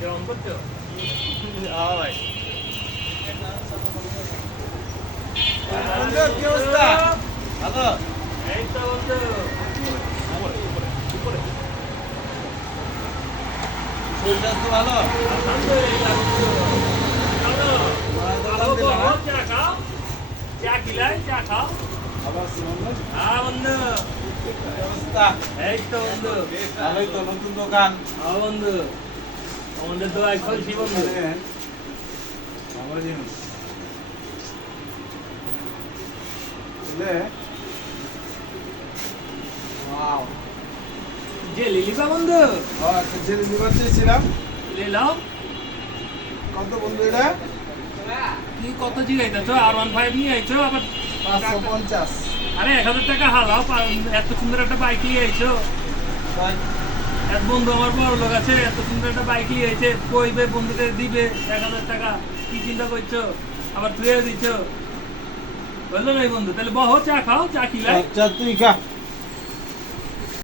কেমন করছ? ভাই। বন্ধু কি অবস্থা? ভালো। এই তো বন্ধু। শরীর স্বাস্থ্য ভালো? আলহামদুলিল্লাহ। বন্ধু ভালো। চা খাও। চা খিলাই চা খাও। আবার সুমন হ্যাঁ বন্ধু। এই তো বন্ধু। ভালোই তো নতুন দোকান। হ্যাঁ বন্ধু। আমাদের দোয়াই চলছি বন্ধু আমার ওয়াও যে লিলিবা বন্ধু? একটা ছেলে নিবার চেয়েছিলাম। লিলাম? কত বন্ধু এটা? কি কত জিগাইতেছো আর ওয়ান ফাইভ নিয়ে আইছো আবার পাঁচশো পঞ্চাশ। আরে এক হাজার টাকা হালাও এত সুন্দর একটা বাইক নিয়ে আইছো। এক বন্ধু আমার বড় লোক আছে, এত সুন্দর একটা বাইক হয়েছে কইবে বন্ধুকে দিবে, এক হাজার টাকা, কি চিন্তা করছ? আবার তুইও দিচ্ছ। বলল নাই বন্ধু, তাহলে বহ, চা খাও, চা খিলাই আচ্ছা তুই খা।